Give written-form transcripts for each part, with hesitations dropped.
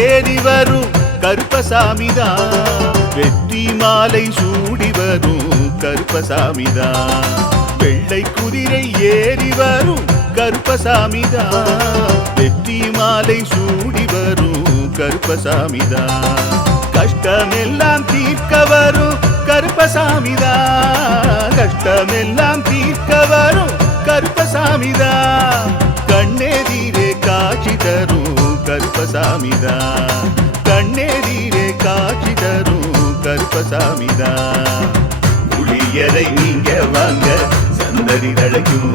ஏறி வரும் கருப்பசாமிதான், வெற்றி மாலை சூடி வரும் கருப்பசாமிதான். வெள்ளை குதிரை ஏறி வரும் கருப்பசாமிதான், வெற்றி மாலை சூடி வரும் கருப்பசாமிதான். கஷ்டமெல்லாம் தீர்க்க வரும் கருப்பசாமிதான், கஷ்டமெல்லாம் தீர்க்க வரும் கருப்பசாமிதான். கண்ணெதிரே காட்சி தரும் கருப்பசாமிதான், கண்ணெதிரே காட்சி தரும் கருப்பசாமிதான். புளியரை நீங்க வாங்க சந்தடி தழைக்கும்,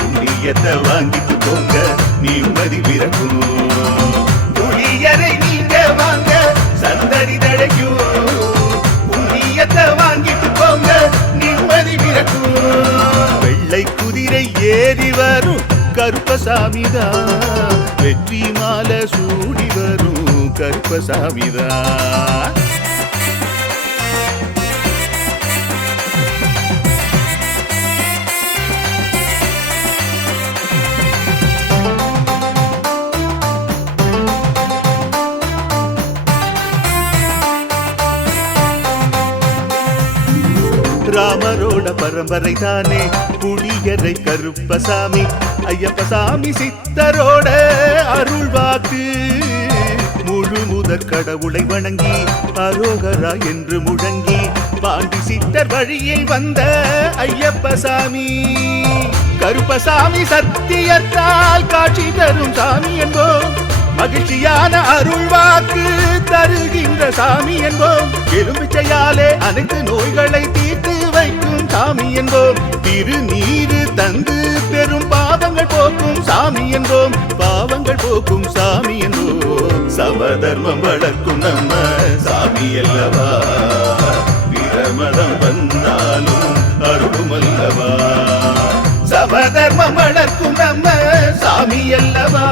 புண்ணியத்தை வாங்கிட்டு போங்க நிம்மதி பிறக்கும். புளியரை நீங்க வாங்க சந்தடி தழைக்கும், புண்ணியத்தை வாங்கிட்டு போங்க நிம்மதி பிறக்கும். வெள்ளை குதிரை ஏறி வரும் கருப்பசாமிதான், வெற்றி மாலை சூடி வரும் கருப்பசாமிதான். ராமரோட பரம்பரை தானே புளியரை கருப்பசாமி, ஐயப்பசாமி சித்தரோட அருள்வாக்கு. முழு முதற் கடவுளை வணங்கி அரோகரா என்று முழங்கி பாண்டி சித்தர் வழியில் வந்த ஐயப்பசாமி. கருப்பசாமி சத்தியத்தால் காட்சி தரும் சாமி என்போம், மகிழ்ச்சியான அருள்வாக்கு தருகின்ற சாமி என்போம். எலும்பிச்சையாலே அனைத்து நோய்களை தீர்த்து வைக்கும் சாமி என்போம். திருநீரு தந்து பெரும் பாவங்கள் போக்கும் சாமி என்போம், பாவங்கள் போக்கும் சாமி என்போம். சமதர்மம் வளர்க்கும் நம்ம சாமி அல்லவா, பிரமதம் வந்தாலும் அருளும் அல்லவா. சமதர்மம் வளர்க்கும் நம்ம சாமி அல்லவா,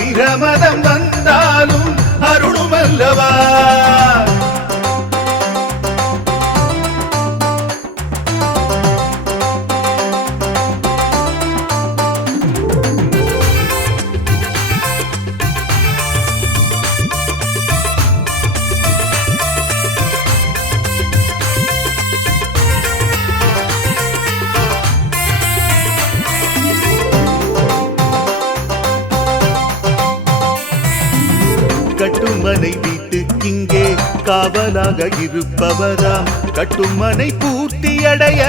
பிரமதம் வந்தாலும் அருளும் அல்லவா. கட்டுமனை வீட்டுக்கிங்கே காவலாக இருப்பவராம், கட்டுமனை பூர்த்தி அடைய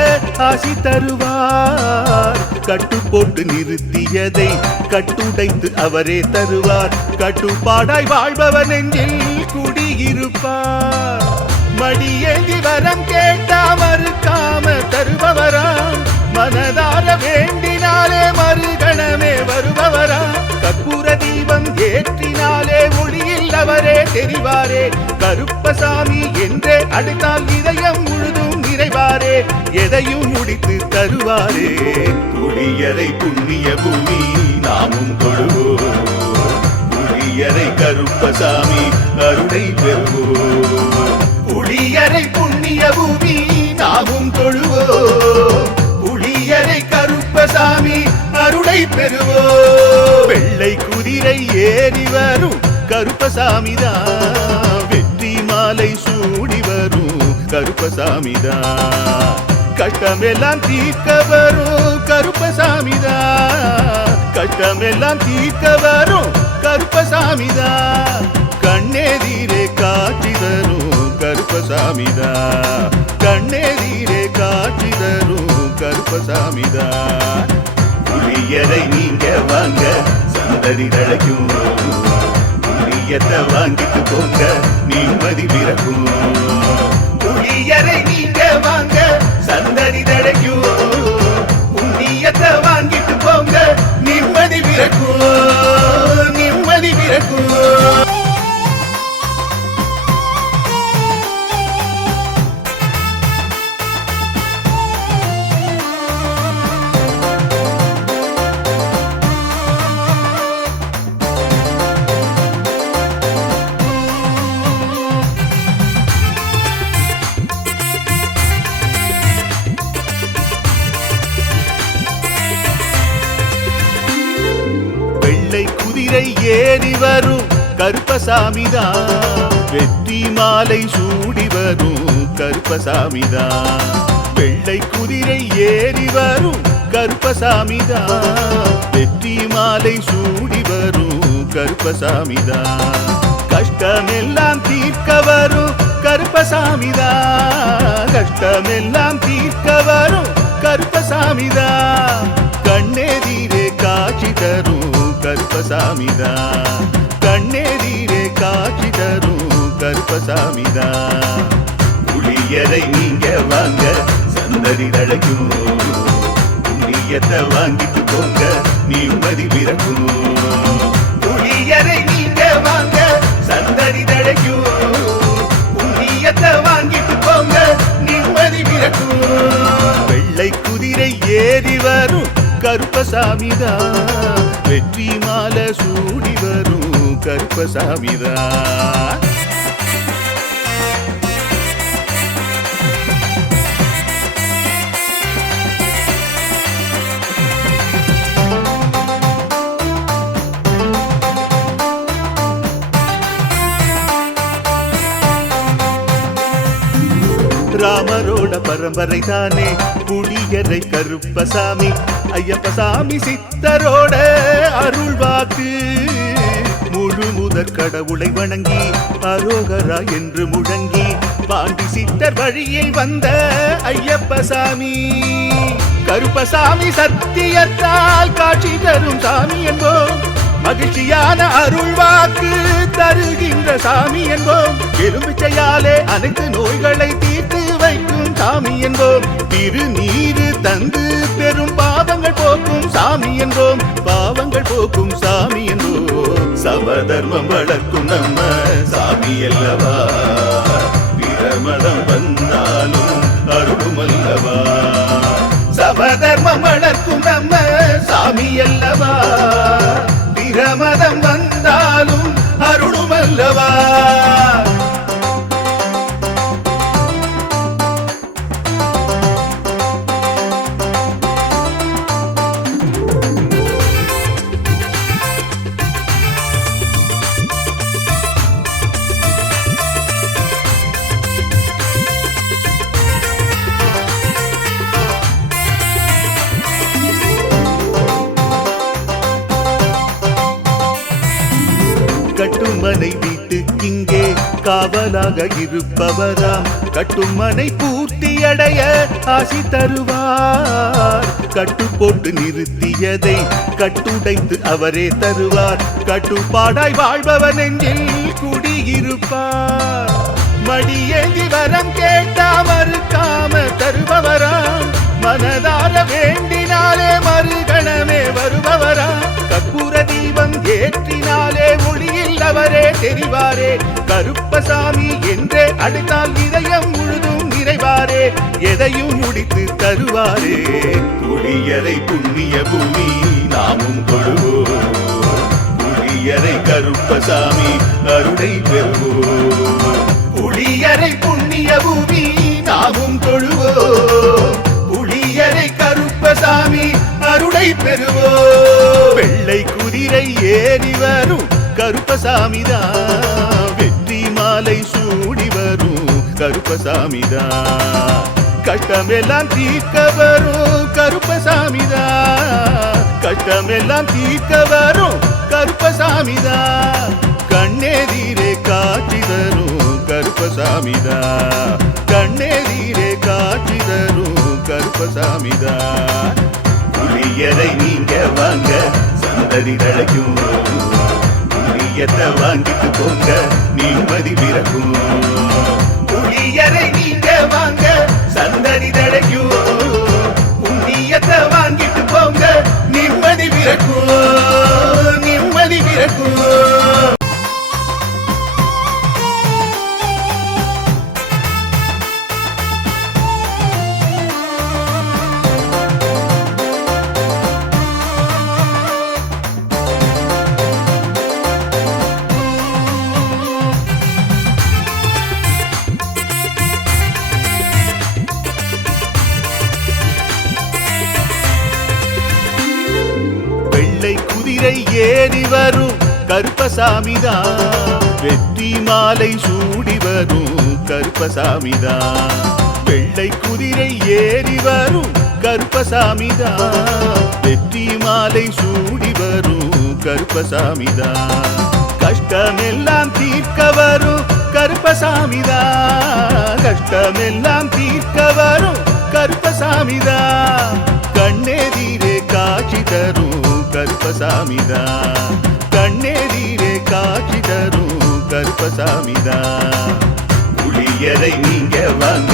ஆசி தருவார். கட்டு போட்டு நிறுத்தியதை கட்டுடைத்து அவரே தருவார், கட்டுப்பாடாய் வாழ்பவன் நெஞ்சில் குடியிருப்பார். மடியேந்தி வரம் கேட்டா மறுக்காம தருபவராம், மனதார வேண்டினாலே மறுகணமே வருபவராம். கற்பூர தீபம் ஏற்றினாலே ஒளியில் அவரே தெரிவாரே, கருப்பசாமி என்றே அழைத்தால் இதயம் முழுதும் நிறைவாரே, எதையும் முடித்து தருவாரே. புளியரை புண்ணிய பூமி நாமும் தொழுவோம், புளியரை கருப்பசாமி அருளை பெறுவோம். புளியரை புண்ணிய பூமி நாமும் தொழுவோம், புளியரை கருப்பசாமி அருளை பெறுவோம். வெள்ளை குதிரை ஏறி வரும் கருப்பசாமிதான், வெற்றி மாலை சூடி வரும் கருப்பசாமிதான். கஷ்டமெல்லாம் தீர்க்க வரும் கருப்பசாமிதான், கஷ்டமெல்லாம் தீர்க்க வரும் கருப்பசாமிதான். கண்ணெதிரே காட்சி தரும் கருப்பசாமிதான், கண்ணெதிரே காட்சி தரும் கருப்பசாமிதான். புளியரை நீங்க வாங்க சந்தடி தழைக்கும், புளியத்தை வாங்கிட்டு போங்க நிம்மதி பிறக்கும். புளியரை நீங்க வாங்க சந்தடி தழைக்கும், புண்ணியத்தை வாங்கிட்டு போங்க நிம்மதி பிறக்கும், நிம்மதி பிறக்கும். ஏறி வரும் கருப்பசாமிதான் வெற்றி மாலை சூடி வரும் கருப்பசாமிதான் வெள்ளை குதிரை ஏறி வரும் கருப்பசாமிதான் வெற்றி மாலை சூடி வரும் கருப்பசாமிதான் கஷ்டமெல்லாம் தீர்க்க வரும் கருப்பசாமிதான் கஷ்டமெல்லாம் தீர்க்க வரும் கருப்பசாமிதான் கண்ணெதிரே காட்சி தரும் கருப்பசாமிதான் கண்ணெதிரே காட்சி தரும் கருப்பசாமிதான் புளியரை நீங்க வாங்க சந்ததி தழைக்கும் புண்ணியத்தை வாங்கிட்டு போங்க நிம்மதி பிறக்கும் புளியரை நீங்க வாங்க சந்ததி தழைக்கும் புண்ணியத்தை வாங்கிட்டு போங்க நிம்மதி பிறக்கும் வெள்ளை குதிரை ஏறி வரும் கருப்பசாமிதான் வெற்றி மாலை சூடி வரும் கருப்பசாமிதான் ராமரோட பரம்பரை தானே புளியரை கருப்பசாமி ஐயப்பசாமி சித்தரோட அருள்வாக்கு முழு முதற் கடவுளை வணங்கி அரோகரா என்று முழங்கி பாண்டி சித்தர் வழியில் வந்த ஐயப்பசாமி கருப்பசாமி சத்தியத்தால் காட்சி தரும் சாமி என்போம் மகிழ்ச்சியான அருள்வாக்கு தருகின்ற சாமி என்போம் எலுமிச்சையாலே அனைத்து நோய்களை தீர்த்து வைக்கும் சாமி என்போம் திருநீரு தந்து பெரும் பாவங்கள் போக்கும் சாமி என்போம் பாவங்கள் போக்கும் சாமி என்போம் சமதர்மம் வளர்க்கும் நம்ம சாமி அல்லவா பிரமதம் வந்தாலும் அருளும் அல்லவா சமதர்மம் வளர்க்கும் நம்ம சாமி அல்லவா பிரமதம் வந்தாலும் அருளும் அல்லவா கட்டுமனை வீட்டுக்கிங்கே காவலாக இருப்பவராம் கட்டுமனை பூர்த்தி அடைய ஆசி தருவார் கட்டு போட்டு நிறுத்தியதை கட்டுடைத்து அவரே தருவார் கட்டுப்பாடாய் வாழ்பவர் நெஞ்சில் குடியிருப்பார் மடியேந்தி வரம் கேட்டா மறுக்காம தருபவராம் மனதார வேண்டினாலே மறுகணமே வருபவரா கற்பூர தீபம் ஏற்றினாலே ஒளியில் அவரே தெரிவாரே கருப்பசாமி என்றே அழைத்தால் இதயம் முழுதும் நிறைவாரே எதையும் முடித்து தருவாரே புளியரை புண்ணிய பூமி நாமும் கொள்வோம் புளியரை கருப்பசாமி அருளை பெறுவோம் புளியரை புண்ணிய பூமி நாமும் தொழுவோம் புளியரை கருப்பசாமி அருளை பெறுவோம் வெள்ளை குதிரை ஏறி வரும் கருப்பசாமிதான் வெற்றி மாலை சூடி வரும் கருப்பசாமிதான் கட்டமெல்லாம் தீர்க்க வரும் கருப்பசாமிதான் கட்டமெல்லாம் தீர்க்க வரும் கருப்பசாமிதான் கண்ணெதிரே காட்சி தரும் கருப்பசாமிதான் கண்ணெதிரே காட்சி தரும் கருப்பசாமிதான் புளியரை நீங்க வாங்க சந்ததி தழைக்கும் புளியத்தை வாங்கிட்டு போங்க நிம்மதி பிறக்கும் புளியரை நீங்க வாங்க சந்ததி தழைக்கும் புண்ணியத்தை வாங்கிட்டு போங்க நிம்மதி பிறக்கும் நிம்மதி பிறக்கும் கருப்பசாமிதான். வெற்றி மாலை சூடி வரும் கருப்பசாமிதான். வெள்ளை குதிரை ஏறி வரும் கருப்பசாமிதான். வெற்றி மாலை சூடி வரும் கருப்பசாமிதான். கஷ்டமெல்லாம் தீர்க்க வரும் கருப்பசாமிதான். கஷ்டமெல்லாம் தீர்க்க வரும் கருப்பசாமிதான். கண்ணெதிரே காட்சி தரும் கருப்பசாமிதான். கண்ணெதிரே காட்சி தரும் கருப்பசாமிதான். புளியரை நீங்க வாங்க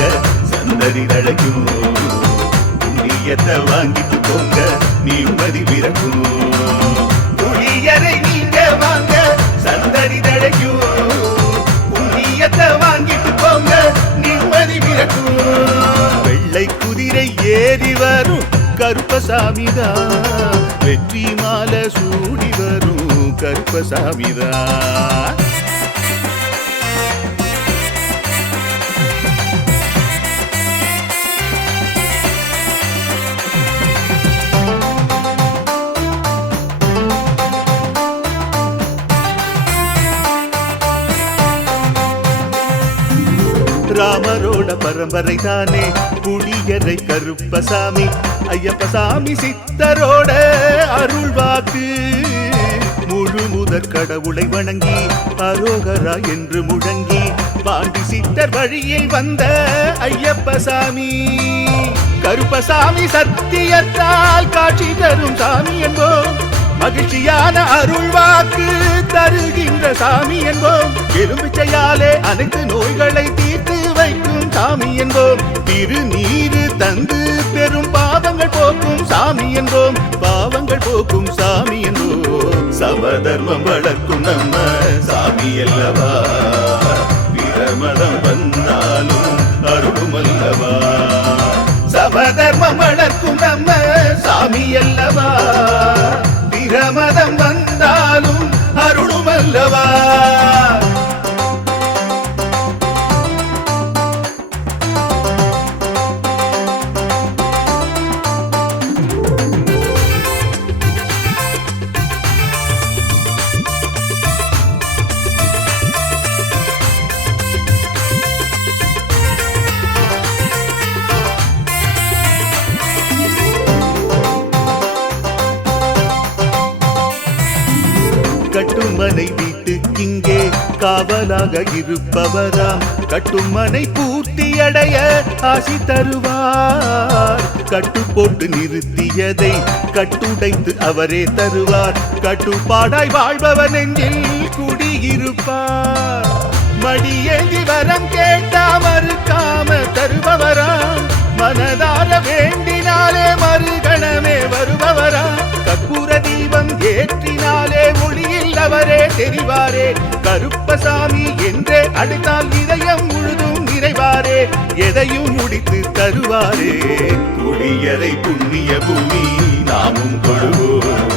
சந்ததி தழைக்கும். புண்ணியத்தை வாங்கிட்டு போங்க நிம்மதி பிறக்கும். புளியரை நீங்க வாங்க சந்ததி தழைக்கும். புண்ணியத்தை வாங்கிட்டு போங்க நிம்மதி பிறக்கும். வெள்ளை குதிரை ஏறி வரும் கருப்பசாமிதான். வெற்றி மாலை சூடி வரும் கருப்பசாமிதான். ராமரோட பரம்பரை தானே புளியரை கருப்பசாமி. ஐயப்பசாமி சித்தரோட அருள்வாக்கு. முழு முதற் கடவுளை வணங்கி அரோகரா என்று முழங்கி பாண்டி சித்தர் வழியில் வந்த ஐயப்பசாமி. கருப்பசாமி சத்தியத்தால் காட்சி தரும் சாமி என்போம். மகிழ்ச்சியான அருள்வாக்கு தருகின்ற சாமி என்போம். எலும்பிச்சையாலே அனைத்து நோய்களை தீர்த்து வைக்கும் சாமி என்போம். திருநீரு தந்து பெரும் பாவங்கள் போக்கும் சாமி என்போம். பாவங்கள் போக்கும் சாமி என்போம். சமதர்மம் வளர்க்கும் நம்ம சாமி அல்லவா. பிரமதம் வந்தாலும் அருளும் அல்லவா. சமதர்மம் வளர்க்கும் நம்ம சாமி அல்லவா. பிரமதம் வந்தாலும் அருளும் அல்லவா. கட்டுமனை வீட்டுக்கிங்கே காவலாக இருப்பவராம். கட்டுமனை பூர்த்தி அடைய ஆசி தருவார். கட்டு போட்டு நிறுத்தியதை கட்டுடைத்து அவரே தருவார். கட்டுப்பாடாய் வாழ்பவர் நெஞ்சில் குடியிருப்பார். மடியேந்தி வரம் கேட்டா மறுக்காம தருபவராம். மனதார வேண்டினாலே மறுகணமே வருபவராம். கற்பூர தீபம் ஏற்றினாலே ஒளியில் அவரே தெரிவாரே. கருப்பசாமி என்றே அழைத்தால் இதயம் முழுதும் நிறைவாரே. எதையும் முடித்து தருவாரே. புளியரை புண்ணிய பூமி நாமும் கொள்வோம்.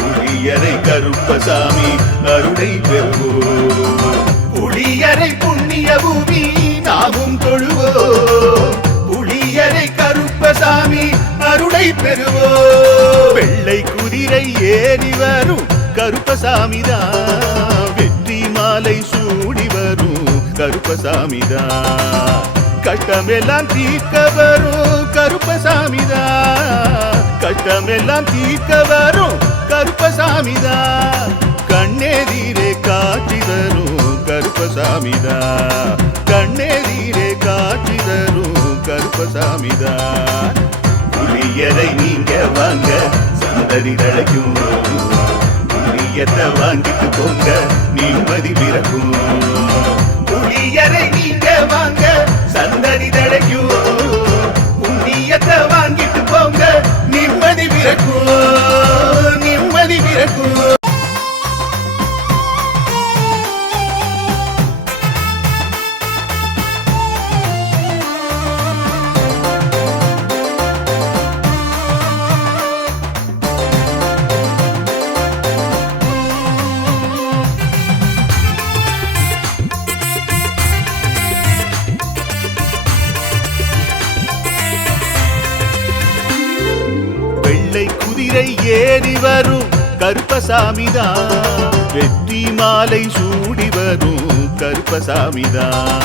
புளியரை கருப்பசாமி அருளை பெறுவோம். புளியரை புண்ணிய பூமி நாமும் தொழுவோம். புளியரை கருப்பசாமி அருளை பெறுவோம். வெள்ளை குதிரை ஏறி வரும் கருப்பசாமிதான். வெற்றி மாலை சூடி வரும் கருப்பசாமிதான். கட்டமெல்லாம் தீர்க்க வரும் கருப்பசாமிதான். கட்டமெல்லாம் தீர்க்க வரும் கருப்பசாமிதான். கண்ணெதிரே காட்சி தரும் கருப்பசாமிதான். கண்ணெதிரே காட்சி தரும் கருப்பசாமிதான். புளியரை நீங்க வாங்க சந்ததி தழைக்கும். புளியத்தை வாங்கிட்டு போங்க நிம்மதி பிறக்கும். புளியரை நீங்க வாங்க சந்ததி தழைக்கும். புண்ணியத்தை வாங்கிட்டு போங்க நிம்மதி பிறக்கும். நிம்மதி பிறக்கும். குதிரை ஏறி வரும் கருப்பசாமிதான். வெற்றி மாலை சூடி வரும் கருப்பசாமிதான்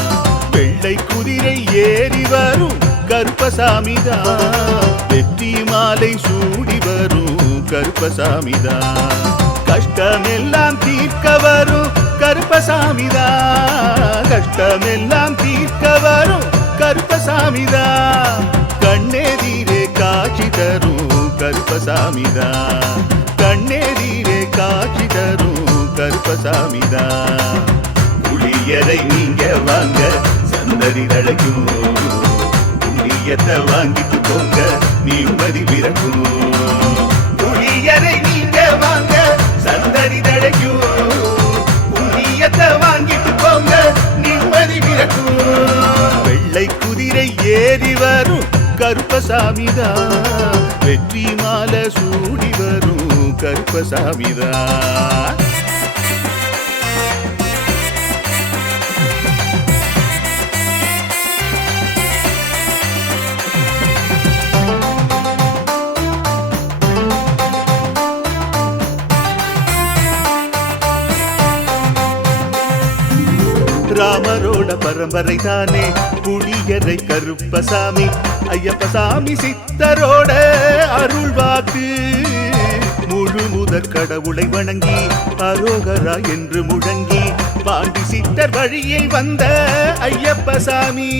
வெள்ளை குதிரை ஏறி வரும் கருப்பசாமிதான் வெற்றி மாலை சூடி வரும் கருப்பசாமிதான் கஷ்டமெல்லாம் தீர்க்க வரும் கருப்பசாமிதான் கஷ்டமெல்லாம் தீர்க்க வரும் கருப்பசாமிதான் கண்ணெதிரே காட்சி தரும் கருப்பசாமிதான் கண்ணெதிரே காட்சி தரும் கருப்பசாமிதான் புளியரை நீங்க வாங்க சந்ததி தழைக்கும் புண்ணியத்தை வாங்கிட்டு போங்க நிம்மதி பிறக்கும் புளியரை நீங்க வாங்க சந்ததி தழைக்கும் புண்ணியத்தை வாங்கிட்டு போங்க நிம்மதி பிறக்கும் வெள்ளை குதிரை ஏறி வரும் கருப்பசாமிதான் வெற்றி மாலை சூடி வரும் கருப்பசாமிதான் ராமரோட பரம்பரை தானே புளியரை கருப்பசாமி ஐயப்பசாமி சித்தரோட அருள்வாக்கு முழு முதற் கடவுளை வணங்கி அரோகரா என்று முழங்கி பாண்டி சித்தர் வழியை வந்த ஐயப்பசாமி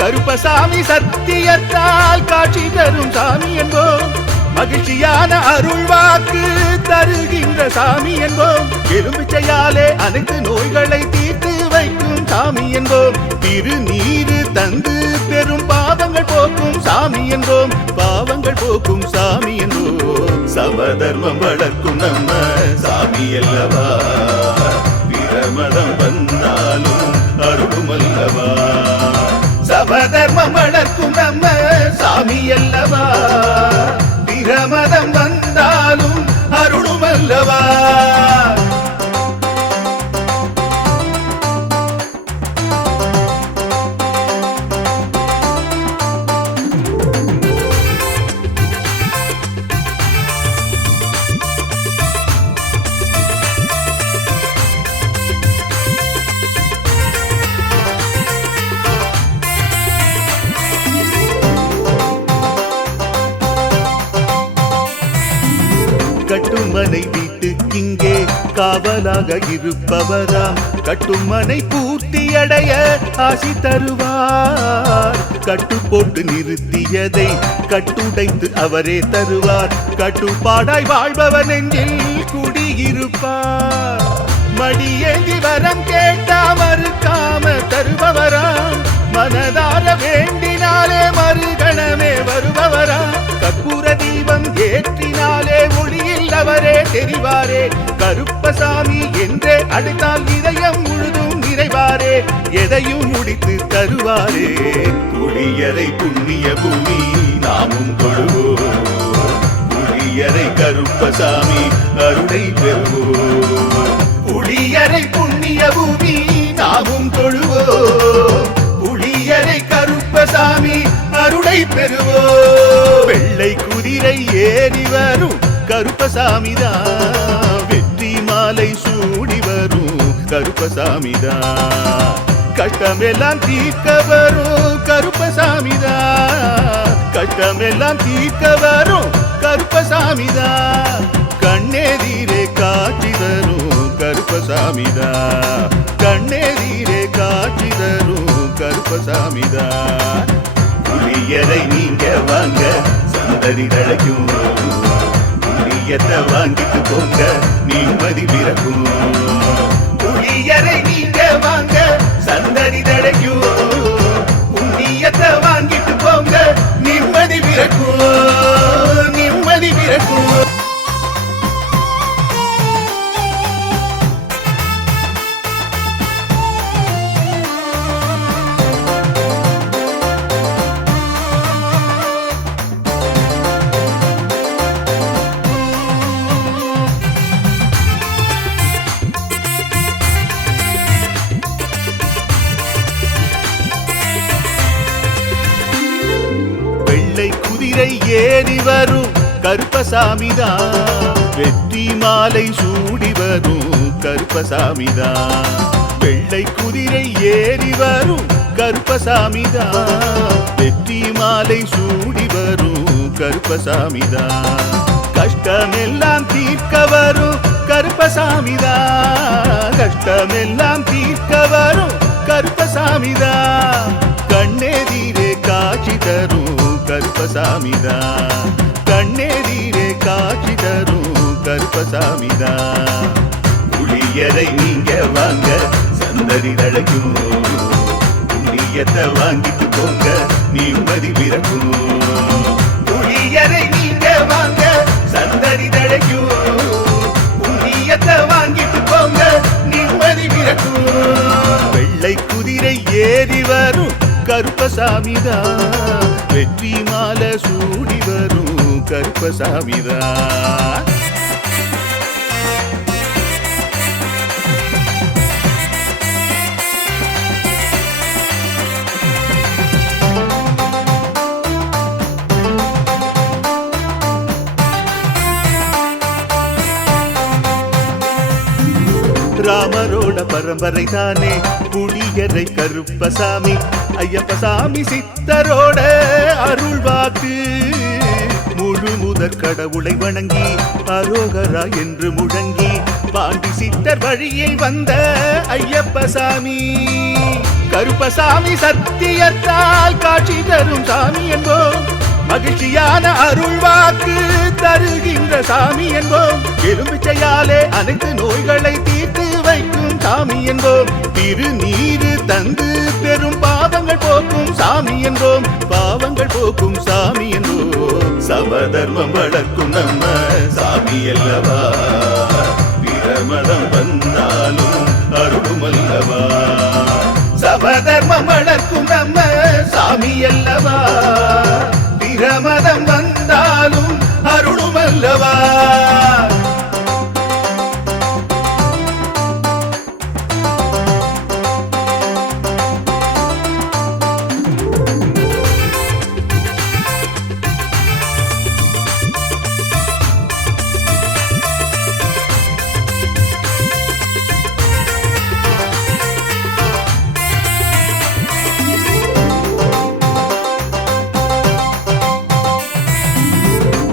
கருப்பசாமி சத்தியத்தால் காட்சி தரும் சாமி என்போம் மகிழ்ச்சியான அருள்வாக்கு தருகின்ற சாமி என்போம் எலும்பிச்சையாலே அனைத்து நோய்களை தீர்த்து வைக்கும் சாமி என்போம் திருநீரு தந்து பெரும் பாவங்கள் போக்கும் சாமி என்போம் பாவங்கள் போக்கும் சாமி என்போம் சமதர்மம் வளர்க்கும் நம்ம சாமி அல்லவா பிரமதம் வந்தாலும் அருளும் அல்லவா சமதர்மம் வளர்க்கும் நம்ம சாமி அல்லவா பிரமதம் வந்தாலும் அருளும் அல்லவா கட்டுமனை வீட்டுக்கிங்கே காவலாக இருப்பவராம் கட்டுமனை பூர்த்தியடைய ஆசி தருவார் கட்டு போட்டு நிறுத்தியதை கட்டுடைத்து அவரே தருவார் கட்டுப்பாடாய் வாழ்பவன் நெஞ்சில் குடியிருப்பார் மடியேந்தி வரம் கேட்டா மறுக்காம தருபவராம் மனதார வேண்டினாலே மறுகணமே வருபவராம் கற்பூர தீபம் ஏற்றினாலே ஒளியில் அவரே தெரிவாரே கருப்பசாமி என்றே அழைத்தால் இதயம் முழுதும் நிறைவாரே எதையும் முடித்து தருவாரே புளியரை புண்ணிய பூமி நாமும் தொழுவோம் புளியரை கருப்பசாமி அருளை பெறுவோம் புளியரை புண்ணிய பூமி நாமும் தொழுவோம் புளியரை கருப்பசாமி அருளை பெறுவோம் வெள்ளை குதிரை ஏறி வரும் கருப்பசாமிதான் வெற்றி மாலை சூடி வரும் கருப்பசாமிதான் கஷ்டமெல்லாம் தீர்க்க வரும் கருப்பசாமிதான் கஷ்டமெல்லாம் தீர்க்க வரும் கருப்பசாமிதான் கண்ணெதிரே காட்சி தரும் கருப்பசாமிதான் கண்ணெதிரே காட்சி தரும் கருப்பசாமிதான் புளியரை நீங்க வாங்க சந்ததி தழைக்கும் புளியத்தை வாங்கிட்டு போங்க நிம்மதி பிறக்கும் புளியரை நீங்க வாங்க சந்ததி தழைக்கும் புண்ணியத்தை வாங்கிட்டு போங்க நிம்மதி பிறக்கும் நிம்மதி பிறக்கும் குதிரை ஏறி வரும் கருப்பசாமிதான் வெற்றி மாலை சூடி வரும் கருப்பசாமிதான். வெள்ளை குதிரை ஏறி வரும் கருப்பசாமிதான். வெற்றி மாலை சூடி வரும் கருப்பசாமிதான். கஷ்டமெல்லாம் தீர்க்க வரும் கருப்பசாமிதான். கஷ்டமெல்லாம் தீர்க்க வரும் கருப்பசாமிதான். கண்ணெதிரே காட்சி தரும் கருப்பசாமிதான். கண்ணெதிரே காட்சி தரும் கருப்பசாமிதான். புளியரை நீங்க வாங்க சந்ததி தழைக்கும். புண்ணியத்தை வாங்கிட்டு போங்க நிம்மதி பிறக்கும். புளியரை நீங்க வாங்க சந்ததி தழைக்கும். புண்ணியத்தை வாங்கிட்டு போங்க நிம்மதி பிறக்கும். வெள்ளை குதிரை ஏறி வரும் கருப்பசாமிதான். வெற்றி மாலை சூடி வரும் கருப்பசாமிதான். ராமரோட பரம்பரை தானே புளியரை கருப்பசாமி. ஐயப்பசாமி சித்தரோட அருள்வாக்கு. முழு முதற் கடவுளை வணங்கி அரோகரா என்று முழங்கி பாண்டி சித்தர் வழியை வந்த ஐயப்பசாமி. கருப்பசாமி சத்தியத்தால் காட்சி தரும் சாமி என்போம். மகிழ்ச்சியான அருள்வாக்கு தருகின்ற சாமி என்போம். எலும்பிச்சையாலே அனைத்து நோய்களை தீர்த்து வைக்கும் சாமி என்போம். திருநீரு தந்து பெரும் பாவங்கள் போக்கும் சாமி என்போம். பாவங்கள் போக்கும் சாமி என்போம். சமதர்மம் வளர்க்கும் நம்ம சாமி அல்லவா. பிரமதம் வந்தாலும் அருளும் அல்லவா. சமதர்மம் வளர்க்கும் நம்ம சாமி அல்லவா. பிரமதம் வந்தாலும் அருளும் அல்லவா.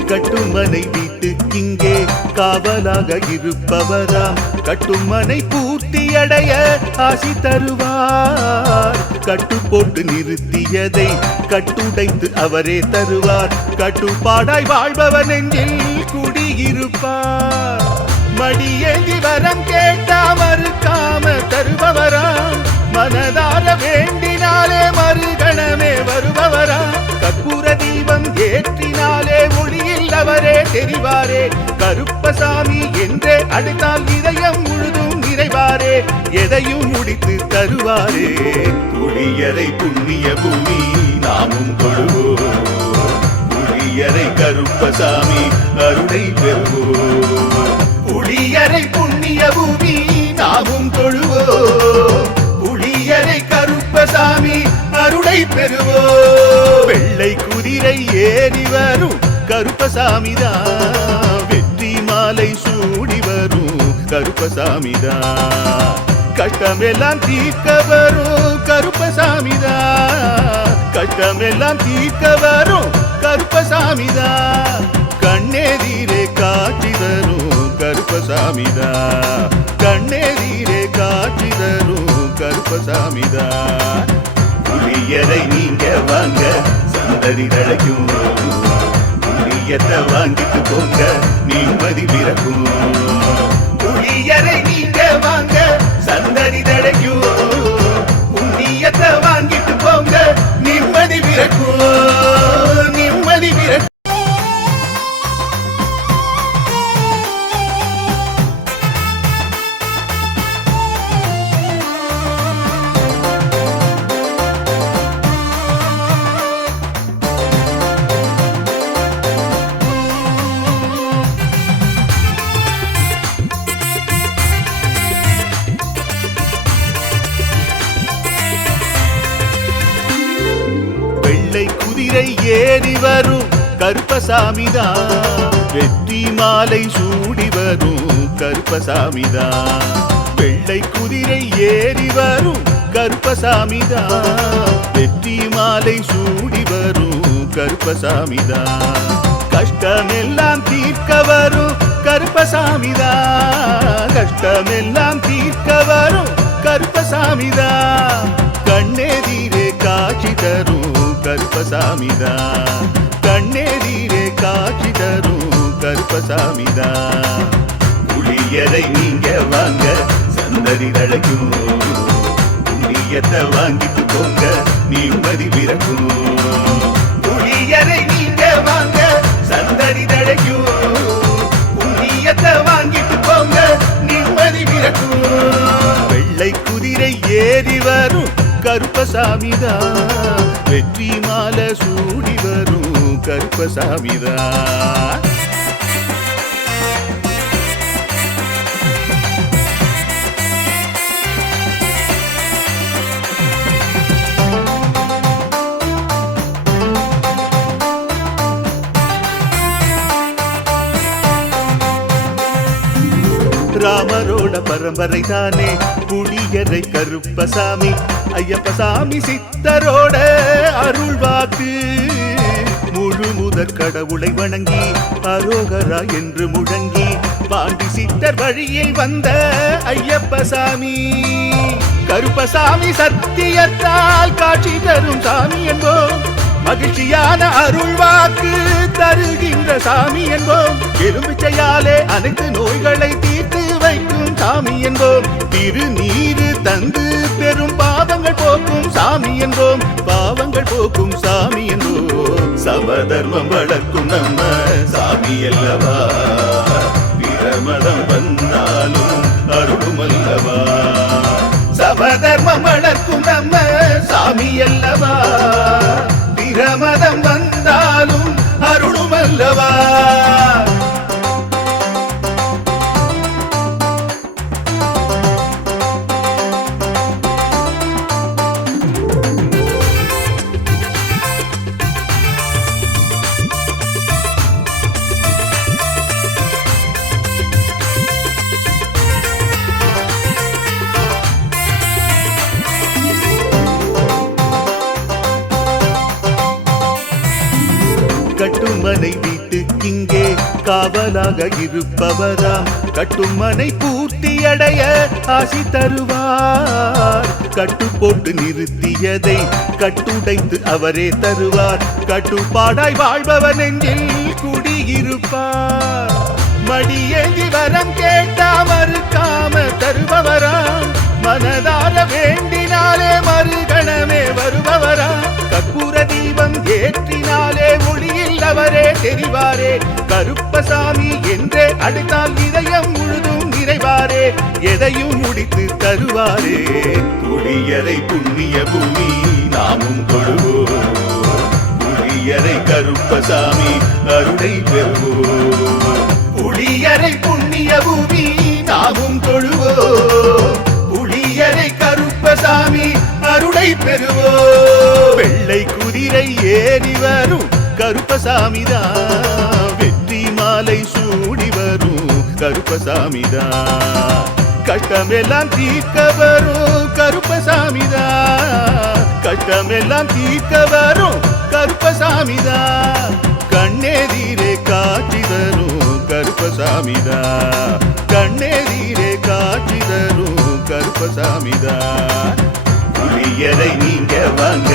கட்டுமனை வீட்டுக்கிங்கே காவலாக இருப்பவராம். கட்டுமனை பூர்த்தியடைய ஆசி தருவார். கட்டு போட்டு நிறுத்தியதை கட்டுடைத்து அவரே தருவார். கட்டுப்பாடாய் வாழ்பவர் நெஞ்சில் குடியிருப்பார். மடியேந்தி வரம் கேட்டா மறுக்காம தருபவராம். மனதார வேண்டினாலே மறுகணமே வருபவராம். கற்பூர தீபம் ஏற்றினாலே ஒளியில் அவரே தெரிவாரே. கருப்பசாமி என்றே அழைத்தால் இதயம் முழுதும் நிறைவாரே. எதையும் முடித்து தருவாரே. புளியரை புண்ணிய பூமி நாமும் தொழுவோம். புளியரை கருப்பசாமி அருளை பெறுவோம். புளியரை புண்ணிய பூமி நாமும் தொழுவோம். புளியரை கருப்பசாமி அருளை பெறுவோம். வெள்ளை குதிரை ஏறி வரும் கருப்பசாமிதான். வெற்றி மாலை சூடி வரும் கருப்பசாமிதான். கஷ்டமெல்லாம் தீர்க்க வரும் கருப்பசாமிதான். கஷ்டமெல்லாம் தீர்க்க வரும் கருப்பசாமிதான். கண்ணெதிரே காட்சி தரும் கருப்பசாமிதான். கண்ணெதிரே காட்சி தரும் கருப்பசாமிதான். புளியரை நீங்க வாங்க சந்ததி தழைக்கும். புளியத்தை வாங்கிட்டு போங்க நிம்மதி பிறக்கும். புளியரை நீங்க வாங்க சந்ததி தழைக்கும். புண்ணியத்தை வாங்கிட்டு போங்க நிம்மதி பிறக்கும். நிம்மதி பிறக்கும். ஏறி வரும் கருப்பசாமிதான். வெற்றி மாலை சூடி வரும் கருப்பசாமிதான். வெள்ளை குதிரை ஏறி வரும் கருப்பசாமிதான். வெற்றி மாலை சூடி வரும் கருப்பசாமிதான். கஷ்டமெல்லாம் தீர்க்க வரும் கருப்பசாமிதான். கஷ்டமெல்லாம் தீர்க்க வரும் கருப்பசாமிதான். கண்ணெதிரே காட்சி தரும் கருப்பசாமிதான். கண்ணெதிரே காட்சி தரும் கருப்பசாமிதான். புளியரை நீங்க வாங்க சந்ததி தழைக்கும். புண்ணியத்தை வாங்கிட்டு போங்க நிம்மதி பிறக்கும். புளியரை நீங்க வாங்க சந்ததி தழைக்கும். புண்ணியத்தை வாங்கிட்டு போங்க நிம்மதி பிறக்கும். வெள்ளை குதிரை ஏறி வரும் கருப்பசாமிதான். வெற்றி மாலை சூடி வரும் கருப்பசாமிதான். ராமரோட பரம்பரை தானே புளியரை கருப்பசாமி. ஐயப்பசாமி சித்தரோட அருள்வாக்கு. முழு முதற் கடவுளை வணங்கி அரோகரா என்று முழங்கி பாண்டி சித்தர் வழியில் வந்த ஐயப்பசாமி. கருப்பசாமி சத்தியத்தால் காட்சி தரும் சாமி என்போம். மகிழ்ச்சியான அருள்வாக்கு தருகின்ற சாமி என்போம். எலுமிச்சையாலே அனைத்து நோய்களை தீர்த்து வைக்கும் சாமி என்போம். திருநீரு தந்து பெரும் பாவங்கள் போக்கும் சாமி என்போம். பாவங்கள் போக்கும் சாமி என்போம். சமதர்மம் வளர்க்கும் நம்ம சாமி அல்லவா. பிரமதம் வந்தாலும் அருளும் அல்லவா. சமதர்மம் வளர்க்கும் நம்ம சாமி அல்லவா. பிரமதம் வந்தாலும் அருளும் அல்லவா. கட்டுமனை வீட்டுக்கிங்கே காவலாக இருப்பவராம். கட்டுமனை பூர்த்தியடைய ஆசி தருவார். கட்டு போட்டு நிறுத்தியதை கட்டுடைத்து அவரே தருவார். கட்டுப்பாடாய் வாழ்பவர் நெஞ்சில் குடியிருப்பார். மடியேந்தி வரம் கேட்டா மறுக்காம தருபவராம். மனதார வேண்டினாலே மறுகணமே வருபவராம். கற்பூர தீபம் ஏற்றினாலே ஒளியில் அவரே தெரிவாரே. கருப்பசாமி என்றே அழைத்தால் இதயம் முழுதும் நிறைவாரே. எதையும் முடித்து தருவாரே. புளியரை புண்ணிய பூமி நாமும் தொழுவோம். புளியரை கருப்பசாமி அருளை பெறுவோம். புளியரை புண்ணிய பூமி நாமும் தொழுவோம். புளியரை கருப்பசாமி அருளை பெறுவோம். வெள்ளை குதிரை ஏறி வரும் கருப்பசாமிதான். வெற்றி மாலை சூடி வரும் கருப்பசாமிதான். கஷ்டமெல்லாம் தீர்க்க வரும் கருப்பசாமிதான். கஷ்டமெல்லாம் தீர்க்க வரும் கருப்பசாமிதான். கண்ணெதிரே காட்சி தரும் கருப்பசாமிதான். கண்ணெதிரே காட்சி தரும் கருப்பசாமிதான். புளியரை நீங்க வாங்க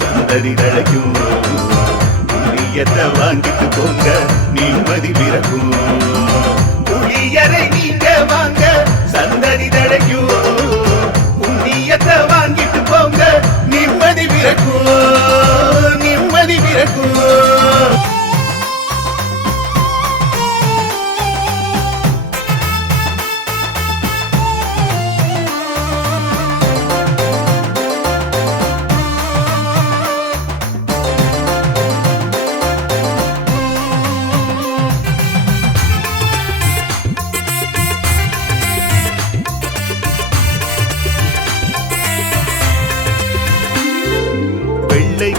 சந்ததி தழைக்கும். புளியத்தை வாங்கிட்டு போங்க நிம்மதி பிறக்கும். புளியரை நீங்க வாங்க சந்ததி தழைக்கும். புண்ணியத்தை வாங்கிட்டு போங்க நிம்மதி பிறக்கும். நிம்மதி பிறக்கும்.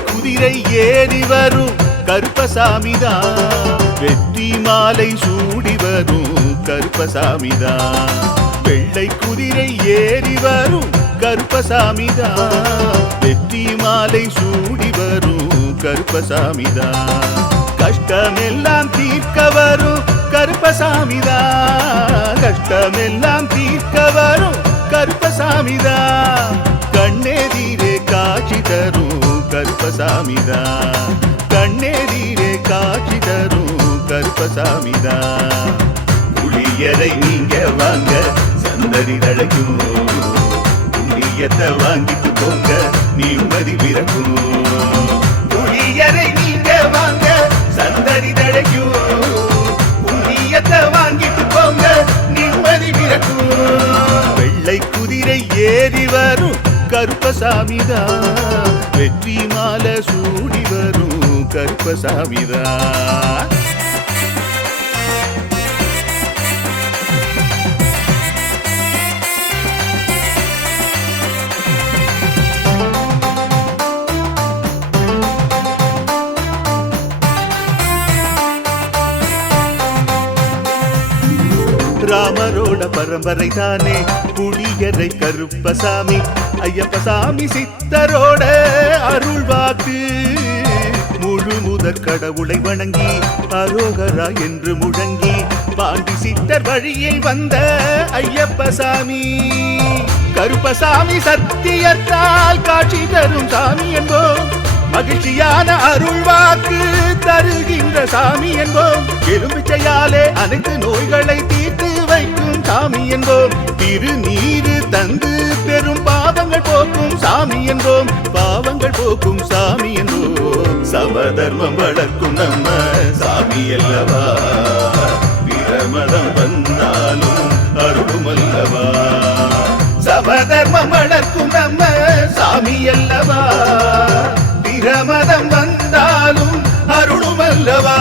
குதிரை ஏறி வரும் கருப்பசாமிதான். வெற்றி மாலை சூடி வரும் கருப்பசாமிதான். வெள்ளை குதிரை ஏறி வரும் கருப்பசாமிதான். வெற்றி மாலை சூடி வரும் கருப்பசாமிதான். கஷ்டமெல்லாம் தீர்க்க வரும் கருப்பசாமிதான். கஷ்டமெல்லாம் தீர்க்க வரும் கருப்பசாமிதான். கண்ணெதிரே காட்சி தரும் கருப்பசாமிதான். கண்ணெதிரே காட்சி தரும் கருப்பசாமிதான். புளியரை நீங்க வாங்க சந்ததி தழைக்கும். புண்ணியத்தை வாங்கிட்டு போங்க நிம்மதி பிறக்கும். புளியரை நீங்க வாங்க சந்ததி தழைக்கும். புண்ணியத்தை வாங்கிட்டு போங்க நிம்மதி பிறக்கும். வெள்ளை குதிரை ஏறி வரும் கருப்பசாமிதான். வெற்றி மாலை சூடி வரும் கருப்பசாமிதான். ராமரோட பரம்பரை தானே புளியரை கருப்பசாமி. ஐயப்பசாமி சித்தரோட அருள்வாக்கு. முழு முதற் கடவுளை வணங்கி அரோகரா என்று முழங்கி பாண்டி சித்தர் வழியில் வந்த ஐயப்பசாமி. கருப்பசாமி சத்தியத்தால் காட்சி தரும் சாமி என்போம். மகிழ்ச்சியான அருள்வாக்கு தருகின்ற சாமி என்போம். எலும்பிச்சையாலே அனைத்து நோய்களை தீர்த்து வைக்கும் சாமி என்போம். திருநீரு தந்து பெரும் பாவங்கள் போக்கும் சாமி என்போம். பாவங்கள் போக்கும் சாமி என்போம். சமதர்மம் வளர்க்கும் நம்ம சாமி அல்லவா. பிரமதம் வந்தாலும் அருளும் அல்லவா. சமதர்மம் வளர்க்கும் நம்ம சாமி அல்லவா. பிரமதம் வந்தாலும் அருளும் அல்லவா.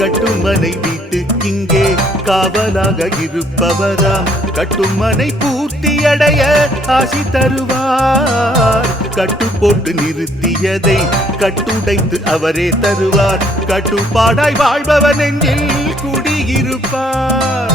கட்டுமனை வீட்டுக்கிங்கே காவலாக இருப்பவராம். கட்டுமனை பூர்த்தியடைய ஆசி தருவார். கட்டு போட்டு நிறுத்தியதை கட்டுடைத்து அவரே தருவார். கட்டுப்பாடாய் வாழ்பவர் நெஞ்சில் குடியிருப்பார்.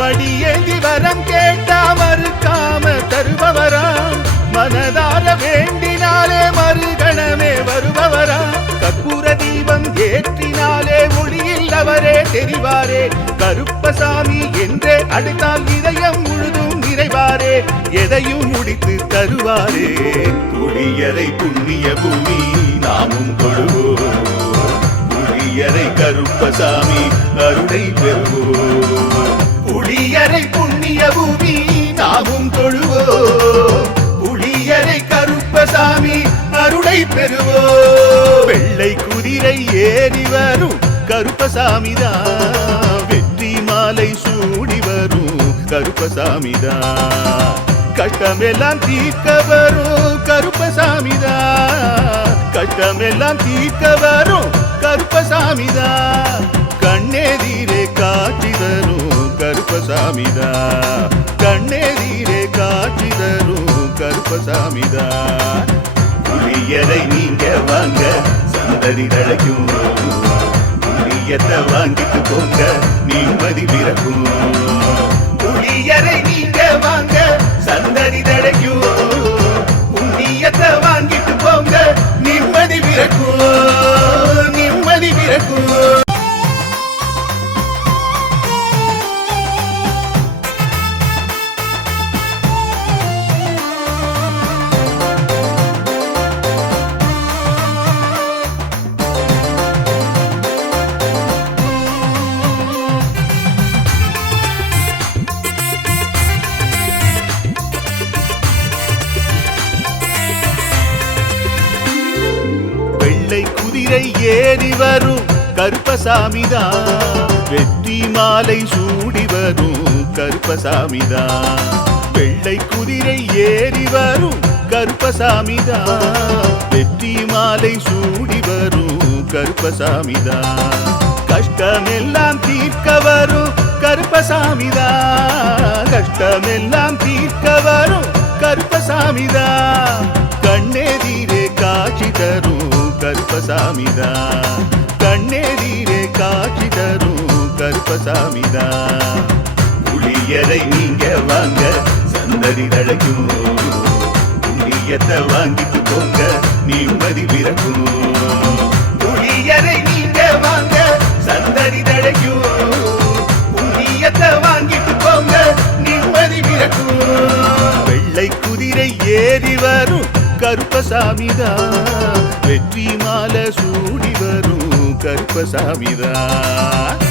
மடியேந்தி வரம் கேட்டா மறுக்காம தருபவராம். மனதார வேண்டினாலே மறுகணமே வருபவராம். கற்பூர தீபம் ஏற்றினாலே ஒளியில் அவரே தெரிவாரே. கருப்பசாமி என்றே அழைத்தால் இதயம் முழுதும் நிறைவாரே. எதையும் முடித்து தருவாரே. புளியரை புண்ணிய பூமி நாமும் தொழுவோம். புளியரை கருப்பசாமி அருளை பெறுவோம். புளியரை புண்ணிய பூமி நாமும் தொழுவோம். புளியரை கருப்பசாமி அருளை பெறுவோம். வெள்ளை குதிரை ஏறி வரும் கருப்பசாமிதான். வெற்றி மாலை சூடி வரும் கருப்பசாமிதான். கஷ்டமெல்லாம் தீர்க்க வரும் கருப்பசாமிதான். கஷ்டமெல்லாம் தீர்க்க வரும் கருப்பசாமிதான். கண்ணெதிரே காட்சி தரும் கருப்பசாமிதான். கண்ணெதிரே காட்சி தரும் கருப்பசாமிதான். புளியரை நீங்க வாங்க சந்ததி தழைக்கும். புளியத்தை வாங்கிட்டு போங்க நிம்மதி பிறக்கும். புளியரை நீங்க வாங்க சந்ததி தழைக்கும். புண்ணியத்தை வாங்கிட்டு போங்க நிம்மதி பிறக்கும். நிம்மதி பிறக்கும். குதிரை ஏறி வரும் கருப்பசாமிதான். வெற்றி மாலை சூடி வரும் கருப்பசாமிதான். வெள்ளை குதிரை ஏறி வரும் கருப்பசாமிதான். வெற்றி மாலை சூடி வரும் கருப்பசாமிதான். கஷ்டமெல்லாம் தீர்க்க வரும் கருப்பசாமிதான். கஷ்டமெல்லாம் தீர்க்க வரும் கருப்பசாமிதான். கண்ணெதிரே காட்சி தரும் கருப்பசாமிதான். கண்ணெதிரே காட்சி தரும் கருப்பசாமிதான். புளியரை நீங்க வாங்க சந்தடி தழைக்கும். புண்ணியத்தை வாங்கிட்டு போங்க நிம்மதி பிறக்கும். புளியரை நீங்க வாங்க சந்தடி தழைக்கும். புண்ணியத்தை வாங்கிட்டு போங்க நிம்மதி பிறக்கும். வெள்ளை குதிரை ஏறி வரும் கருப்பசாமிதான். வெற்றி மாலை சூடி வரும் கருப்பசாமிதான்.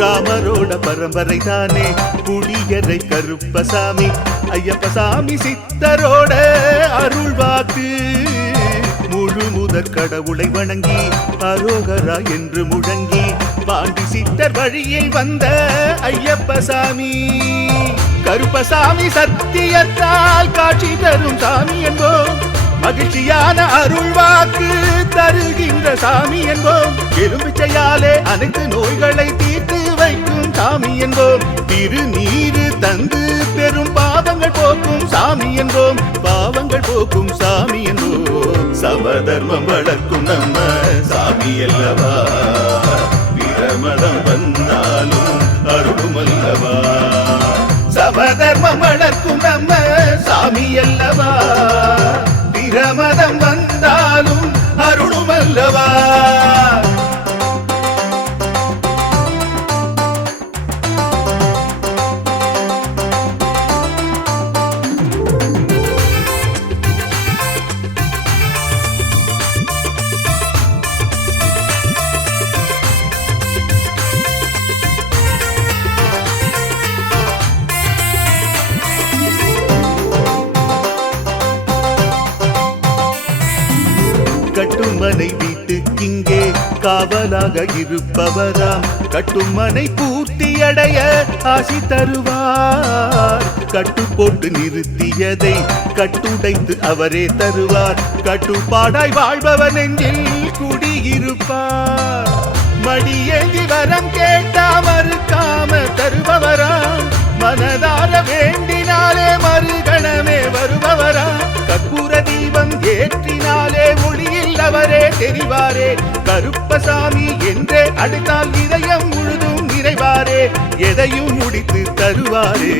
ராமரோட பரம்பரை தானே புளியரை கருப்பசாமி. ஐயப்பசாமி சித்தரோட அருள்வாக்கு. முழு முதற் கடவுளை வணங்கி அரோகரா என்று முழங்கி பாண்டி சித்தர் வழியில் வந்த ஐயப்பசாமி. கருப்பசாமி சத்தியத்தால் காட்சி தரும் சாமி என்போம். மகிழ்ச்சியான அருள்வாக்கு தருகின்ற சாமி என்போம். எலும்பிச்சையாலே அனைத்து நோய்களை தீர்த்து வைக்கும் சாமி என்போம். திருநீரு தந்து பெரும் பாவங்கள் போக்கும் சாமி என்போம். பாவங்கள் போக்கும் சாமி என்போம். சமதர்மம் வளர்க்கும் நம்ம சாமி அல்லவா. பிரமதம் வந்தாலும் அருளும் அல்லவா. சமதர்மம் வளர்க்கும் நம்ம சாமி அல்லவா. பிரமதம் வந்தாலும் அருளும் அல்லவா. கட்டுமனை வீட்டுக்கிங்கே காவலாக இருப்பவராம். கட்டுமனை பூர்த்தி அடைய ஆசி தருவார். கட்டு போட்டு நிறுத்தியதை கட்டுடைத்து அவரே தருவார். கட்டுப்பாடாய் வாழ்பவர் நெஞ்சில் குடியிருப்பார். மடியேந்தி வரம் கேட்டா மறுக்காம தருபவராம். மனதார வேண்டினாலே மறுகணமே வருபவரா. கற்பூர தீபம் ஏற்றினாலே ஒளியில் அவரே தெரிவாரே. கருப்பசாமி என்றே அழைத்தால் இதயம் முழுதும் நிறைவாரே. எதையும் முடித்து தருவாரே.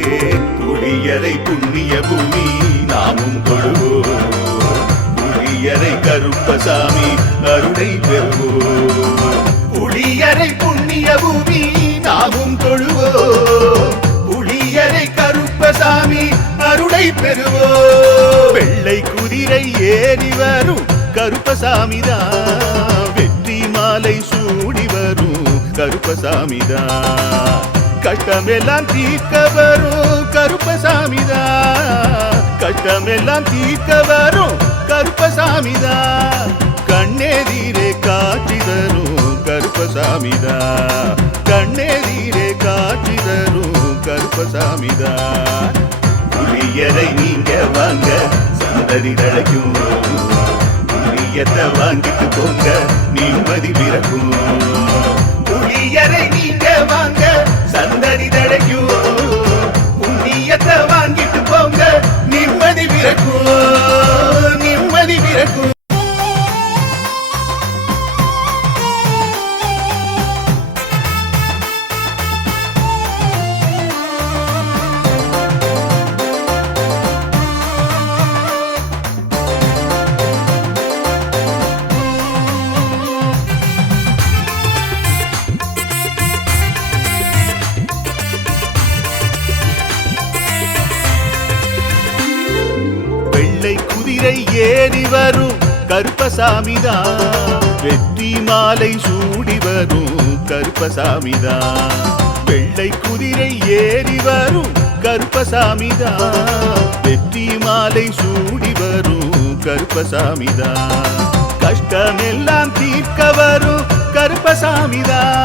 புளியரை புண்ணிய பூமி நாமும் தொழுவோம். புளியரை கருப்பசாமி அருளை பெறுவோம். புளியரை புண்ணிய பூமி நாமும் தொழுவோம். புளியரை கருப்பசாமி அருளை பெறுவோம். வெள்ளை குதிரை ஏறி வரும் கருப்பசாமிதான். வெற்றி மாலை சூடி வரும் கருப்பசாமிதான். கஷ்டமெல்லாம் தீர்க்க வரும் கருப்பசாமிதான். கஷ்டமெல்லாம் தீர்க்க வரும் கருப்பசாமிதான். கண்ணெதிரே காட்சி தரும் கருப்பசாமிதான். கண்ணெதிரே காட்சி தரும் கருப்பசாமிதான். புளியரை நீங்க வாங்க சந்ததி தழைக்கும். புளியத்தை வாங்கிட்டு போங்க நிம்மதி பிறக்கும். புளியரை நீங்க வாங்க சந்ததி தழைக்கும். புண்ணியத்தை வாங்கிட்டு போங்க நிம்மதி பிறக்கும். நிம்மதி பிறக்கும். ஏறி வரும் கருப்பசாமிதான். வெற்றி மாலை சூடி வரும் கருப்பசாமிதான் வெள்ளை குதிரை ஏறி வரும் கருப்பசாமிதான் வெற்றி மாலை சூடி வரும் கருப்பசாமிதான் கஷ்டமெல்லாம் தீர்க்க வரும் கருப்பசாமிதான்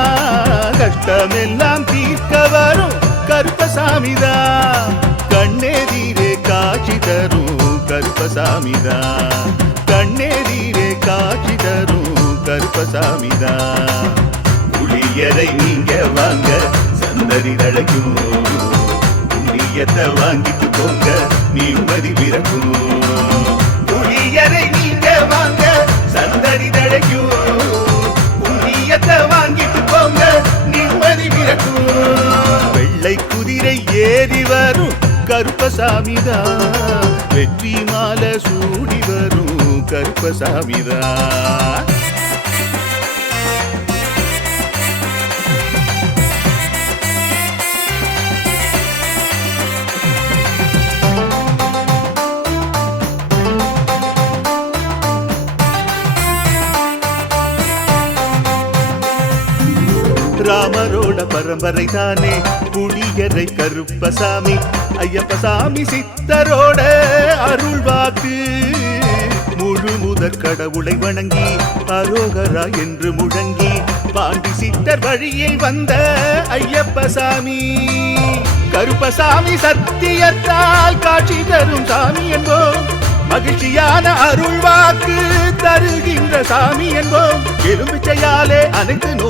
கஷ்டமெல்லாம் தீர்க்க வரும் கருப்பசாமிதான் கண்ணெதிரே காட்சி தரும் கருப்பசாமிதான் கண்ணெதிரே காட்சி தரும் கருப்பசாமிதான் புளியரை நீங்க வாங்க சந்ததி தழைக்கும் புண்ணியத்தை வாங்கிட்டு போங்க நிம்மதி பிறக்கும் புளியரை நீங்க வாங்க சந்ததி தழைக்கும் புண்ணியத்தை வாங்கிட்டு போங்க நிம்மதி பிறக்கும் வெள்ளை குதிரை ஏறி வரும் கருப்பசாமிதான் வெற்றி மாலை சூடி வரும் கருப்பசாமிதான் ராமரோட பரம்பரை தானே புளியரை கருப்பசாமி ஐயப்பசாமி சித்தரோட அருள் வாக்கு முழு முதற் கடவுளை வணங்கி அரோகரா என்று முழங்கி பாண்டி சித்தர் வழியை வந்த ஐயப்பசாமி கருப்பசாமி சத்தியத்தால் காட்சி தரும் சாமி என்போம் மகிழ்ச்சியான அருள் வாக்கு தருகின்ற சாமி என்போம் எலும்பிச்சையாலே அனைத்து நோய்